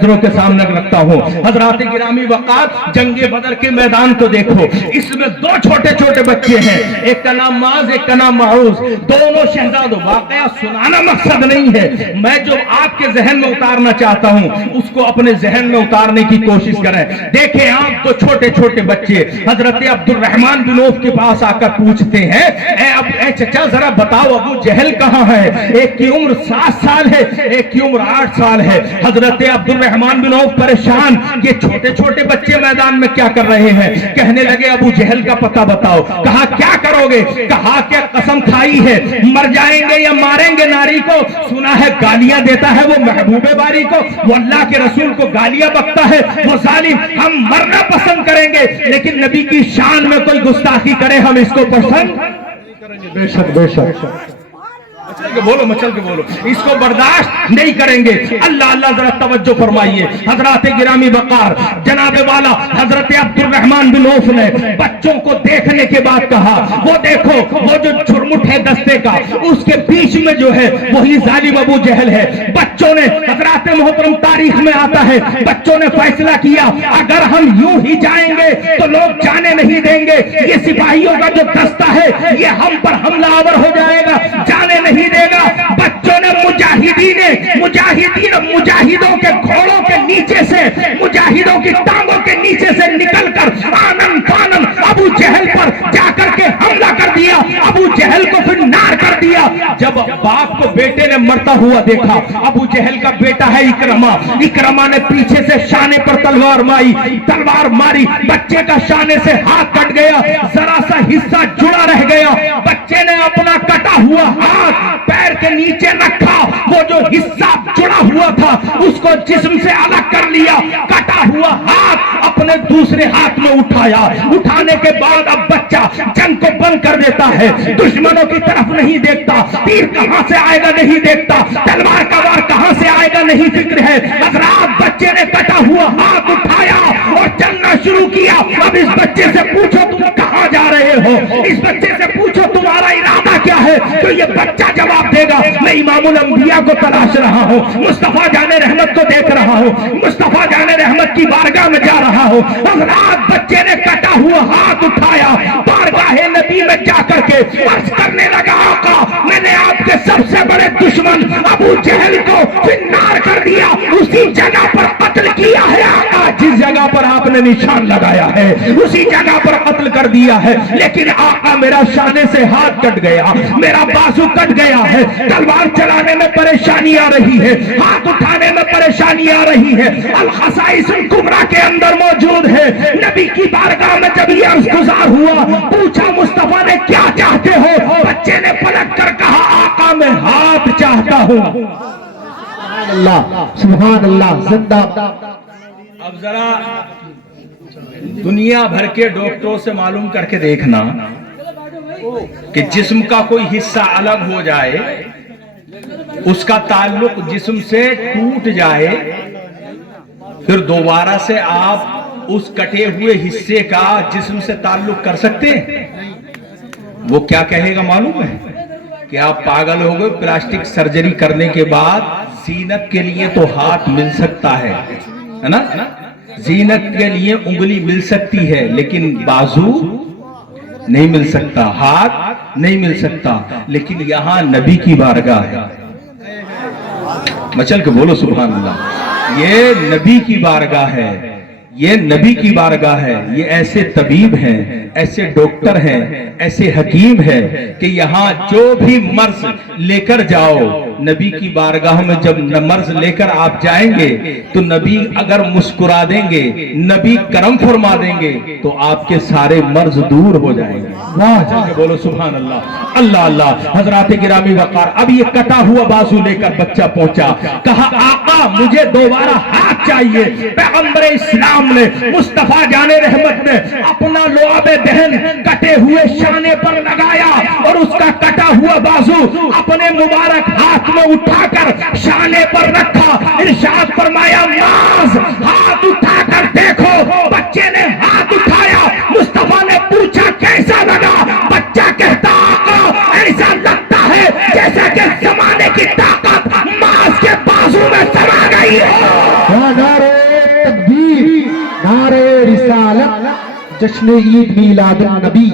के सामने रखता हूँ। हजरात गिरामी वक़ार, जंगे बदर के मैदान को देखो, इसमें दो छोटे छोटे बच्चे हैं, एक का नाम माज, एक का नाम माऊज, दोनों शहजाद। वाकया सुनाना मकसद नहीं है, मैं जो आपके जहन में उतारना चाहता हूँ उसको अपने जहन में उतारने की कोशिश करें। देखें आप, दो छोटे छोटे बच्चे हजरत अब्दुर्रहमान बिन औफ के पास आकर पूछते हैं, ए चचा जरा बताओ अबू जहल कहाँ है? एक की उम्र 7 साल है, एक की उम्र 8 साल है। हजरत अब्दुर्रहमान बिन औफ परेशान, ये छोटे छोटे बच्चे मैदान में क्या कर रहे हैं? कहने लगे अबू जहल का पता बताओ। कहा क्या करोगे? कहा क्या कसम खाई है मर जाएंगे या मारेंगे नारी को? सुना है गालियां देता है वो महबूबे बारी को, वो अल्लाह के रसूल को गालियां बकता है, वो जालिम। हम मरना पसंद करेंगे लेकिन नबी की शान में कोई गुस्ताखी करे हम इसको पसंद करेंगे। बेशक बेशक, मचल के बोलो, मचल के बोलो, इसको बर्दाश्त नहीं करेंगे। अल्लाह अल्लाह, जरा तवज्जो फरमाइए। हजरत गिरामी वक़ार, जनाबे वाला हजरत अब्दुर्रहमान बिन औफ ने बच्चों को देखने के बाद कहा, वो देखो वो जो झुरमुट है दस्ते का, उसके बीच में जो है वही जालिम अबू जहल है। बच्चों ने, हजरत मोहतरम तारीख में आता है, बच्चों ने फैसला किया अगर हम यूं ही जाएंगे तो लोग जाने नहीं देंगे, ये सिपाहियों का जो दस्ता है ये हम पर हमलावर हो जाएगा, जाने नहीं देगा। बच्चों ने मुजाहिदों के घोड़ों के नीचे से, मुजाहिदों की टांगों के नीचे से निकलकर आनन फानन अबू जहल पर जाकर के हमला कर दिया, अबू जहल को फिर नार कर दिया। जब बाप को बेटे ने मरता हुआ देखा, अबू जहल का बेटा है इकरमा ने पीछे से शाने पर तलवार मारी, बच्चे का शाने से हाथ कट गया, जरा सा हिस्सा जुड़ा रह गया। बच्चे ने अपना कटा हुआ हाथ पैर के नीचे रखा, वो जो हिस्सा जुड़ा हुआ था उसको जिस्म से अलग कर लिया, कटा हुआ हाथ अपने दूसरे हाथ में उठाया। उठाने के बाद अब बच्चा जंग को बंद कर देता है, दुश्मनों की तरफ नहीं देखता, तीर कहां से आएगा नहीं देखता, तलवार का वार कहां से आएगा नहीं फिक्र है। हजरात, बच्चे ने कटा हुआ हाथ उठाया और चलना शुरू किया। अब इस बच्चे से पूछो तुम कहां जा रहे हो, इस बच्चे से पूछो तुम्हारा इरादा क्या है, तो ये बच्चा जवाब देगा मैं इमामुल अंबिया को तलाश रहा हूँ, मुस्तफा जाने रहमत को देख रहा हूँ, मुस्तफा जाने रहमत की बारगाह में जा रहा हूँ। हजरात, बच्चे ने कटा हुआ हाथ उठाया, बारगाह नबी में जाकर के अर्ज करने लगा, आका मैंने आपके सबसे बड़े दुश्मन अबू जहल को फिन्नार कर दिया, उसी जगह पर कत्ल किया है आका, जिस जगह पर आपने निशान लगाया है उसी जगह पर कत्ल कर दिया है। लेकिन आका मेरा शाने से हाथ कट गया, मेरा बाजू कट गया है, तलवार चलाने में परेशानी आ रही है, हाथ उठाने में परेशानी आ रही है। अल-खसाइसुल कुबरा के अंदर मौजूद है। नबी की बारगाह में जब ये अर्ज़ गुज़ार हुआ, पूछा मुस्तफा ने क्या चाहते हो? बच्चे ने पलट कर कहा आका मैं हाथ चाहता हूँ। सुभान अल्लाह, जिंदा। अब जरा दुनिया भर के डॉक्टरों से मालूम करके देखना कि जिस्म का कोई हिस्सा अलग हो जाए, उसका ताल्लुक जिस्म से टूट जाए, फिर दोबारा से आप उस कटे हुए हिस्से का जिस्म से ताल्लुक कर सकते हैं? वो क्या कहेगा मालूम है कि आप पागल हो गए, प्लास्टिक सर्जरी करने के बाद जीनत के लिए तो हाथ मिल सकता है ना, जीनत के लिए उंगली मिल सकती है, लेकिन बाजू नहीं मिल सकता, हाथ नहीं मिल सकता। लेकिन यहां नबी की बारगाह है, मचल के बोलो सुभान अल्लाह, ये नबी की बारगाह है, ये नबी की बारगाह है। ये ऐसे तबीब हैं, ऐसे डॉक्टर हैं, ऐसे हकीम हैं कि यहाँ जो भी मर्ज लेकर जाओ, नबी की बारगाह में जब मर्ज लेकर आप जाएंगे तो नबी अगर मुस्कुरा देंगे, नबी करम फरमा देंगे तो आपके सारे मर्ज दूर हो जाएंगे। वाह, बोलो सुभान अल्लाह, अल्लाह अल्लाह। हजरात गिरामी वक़ार, अब ये कटा हुआ बाजू लेकर बच्चा पहुंचा, कहा आका मुझे दोबारा हाथ चाहिए। पैगंबर इस्लाम ने, मुस्तफा जाने रहमत ने अपना लोआबे दहन कटे हुए शाने पर लगाया और उसका कटा हुआ बाजू अपने मुबारक हाथ में उठाकर शाने पर रखा। इरशाद फरमाया माज, हाथ उठाकर देखो। बच्चे ने हाथ उठाया, मुस्तफा ने पूछा कैसा लगा? बच्चा कहता आका ऐसा लगता है जैसा कि जमाने की ताकत माज के बाजू में समा गई हो। नारे रिसालत, जश्न ईद मीलाद नबी,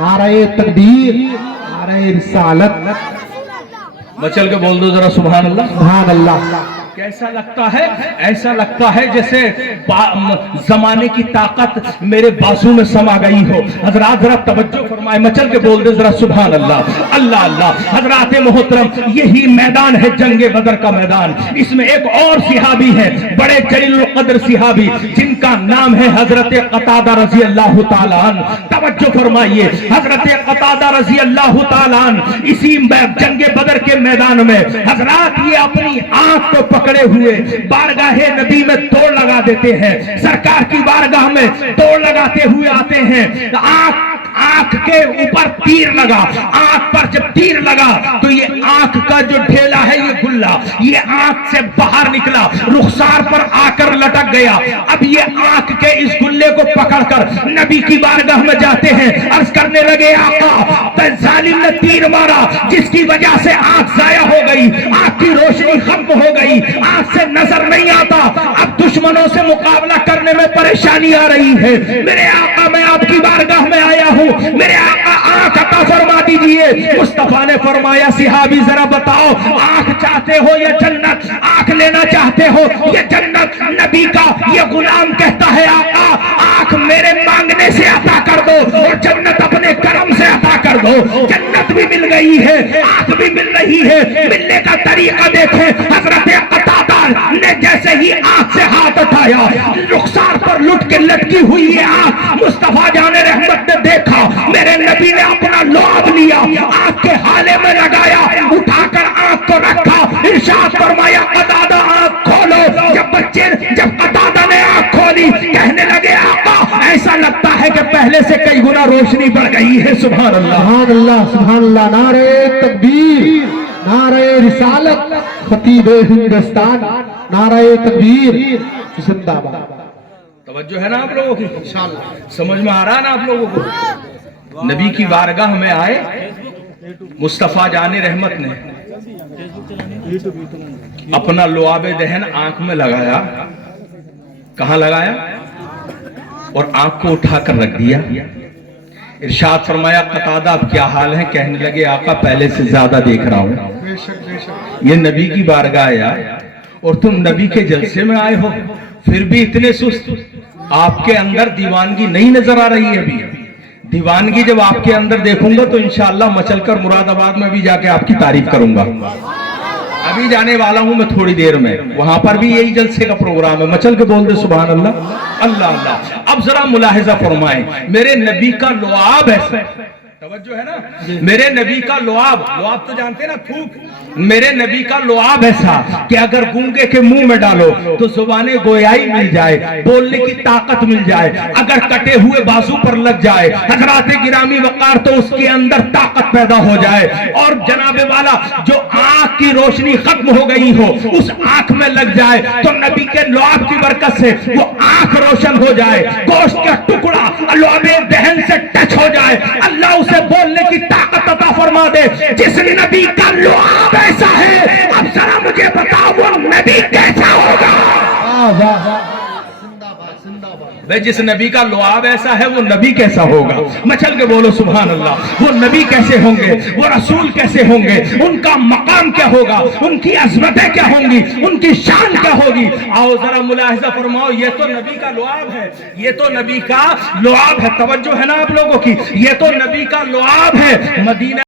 नारे तकबीर, नारे रिसालत। मचल के बोल दो जरा सुभान अल्लाह। सुभान अल्लाह। कैसा लगता है? ऐसा लगता है जैसे जमाने की ताकत मेरे बाजू में समा गई हो। हजरात जरा तवज्जो फरमाए, मचल के बोल दे जरा सुभान अल्लाह। अल्लाह अल्लाह। हजरात मोहतरम, यही मैदान है जंगे बदर का मैदान। इसमें एक और सिहाबी है, बड़े जलीलुल कद्र सिहाबी, जिनका नाम है हजरत कतादा रजी अल्लाह तआला अन्हु। तवज्जो फरमाइए, हजरत कतादा रजी अल्लाह तआला अन्हु इसी जंगे बदर के मैदान में हजरात ये अपनी आंख को पकड़े हुए बारगाहे नबी में तोड़ लगा देते हैं। सरकार की बारगाह में तोड़ लगाते हुए आते हैं। आंख के ऊपर तीर लगा, आंख पर जब तीर लगा तो ये आंख का जो ढेला है, ये गुल्ला, ये आंख से बाहर निकला, रुखसार पर आकर लटक गया। अब ये आंख के इस गुल्ले को पकड़कर नबी की बारगाह में जाते हैं, अर्ज करने लगे आका जालिम ने तीर मारा जिसकी वजह से आंख जाया हो गई, आंख की रोशनी खत्म हो गई, आंख से नजर नहीं आता। अब दुश्मनों से मुकाबला करने में परेशानी आ रही है। मेरे आका, मैं आपकी बारगाह में आया हूं, मेरे आका आंख अता फरमा दीजिए। मुस्तफा ने फरमाया, सिहाबी जरा बताओ, आंख चाहते हो या जन्नत? आंख लेना चाहते हो या जन्नत? नबी का ये गुलाम कहता है, आका आंख मेरे मांगने से अता कर दो और जन्नत अपने करम से अता कर दो। जन्नत भी मिल गई है, आंख भी मिल रही है। मिलने का तरीका देखें, हजरत कतादा ने जैसे ही आंख से हाथ उठाया, रुखसार पर लुट के लटकी हुई ये आंख मुस्तफा जाने रहमत ने देखा। मेरे नबी ने अपना लौब लिया, आंख के हाले में लगाया, उठाकर आंख को रखा, इरशाद फरमाया, कतादा आंख खोलो। जब कतादा ने आंख खोली, कहने लगे, आका ऐसा लगता है कि पहले से कई गुना रोशनी बढ़ गई है। सुभान अल्लाह, सुभान अल्लाह, सुभान अल्लाह। नारे तकबीर, नारे रिसालत, खतीब हिंदुस्तान, नारे तकबीर, जिंदाबाद। तवज्जो है ना आप लोगों की? इंशाअल्लाह समझ में आ रहा है ना आप लोगों को? नबी की बारगाह में आए मुस्तफा जाने रहमत ने अपना लुआबे दहन आंख में लगाया। कहां लगाया? और आंख को उठाकर रख दिया। इरशाद फरमाया, कतादा अब क्या हाल है? कहने लगे, आका पहले से ज्यादा देख रहा हूं। ये नबी की बारगाह आया और तुम नबी के जलसे में आए हो, फिर भी इतने सुस्त। आपके अंदर दीवानगी नहीं नजर आ रही है। अभी दीवानगी जब आपके अंदर देखूंगा तो इंशाअल्लाह मचलकर मुरादाबाद में भी जाके आपकी तारीफ करूंगा। अभी जाने वाला हूं मैं थोड़ी देर में, वहां पर भी यही जलसे का प्रोग्राम है। मचल के बोल दे सुभान अल्लाह, अल्लाह अल्लाह। अब जरा मुलाहिजा फरमाएं, मेरे नबी का लुआब है, तवज्जो है ना? मेरे नबी का लुआब, लुआब तो जानते हैं ना, थूक। मेरे नबी का लुआब ऐसा कि अगर गूंगे के मुंह में डालो तो जुबाने गोयाई मिल जाए, बोलने की ताकत मिल जाए। अगर कटे हुए बाजू पर लग जाए हजरात गिरामी वकार तो उसके अंदर ताकत पैदा हो जाए। और जनाबे वाला जो आंख की रोशनी खत्म हो गई हो उस आंख में लग जाए तो नबी के लुआब की बरकत से वो आंख रोशन हो जाए, गोश्त का टुकड़ा लुआबे दहन से टच हो जाए, अल्लाह उसे बोलने की ताकत अता फरमा दे। जिस नबी का लुआब ऐसा है, अब जरा मुझे बताओ वो नबी कैसा होगा? भाई जिस नबी का लुआब ऐसा है वो नबी कैसा होगा? मचल के बोलो सुभान अल्लाह। वो नबी कैसे होंगे, वो रसूल कैसे होंगे, उनका मकाम क्या होगा, उनकी अजमतें क्या होंगी, उनकी शान क्या होगी? आओ जरा मुलाहिजा फरमाओ। ये तो नबी का लुआब है, ये तो नबी का लुआब है। तवज्जो है ना आप लोगों की? ये तो नबी का लुआब है। मदीना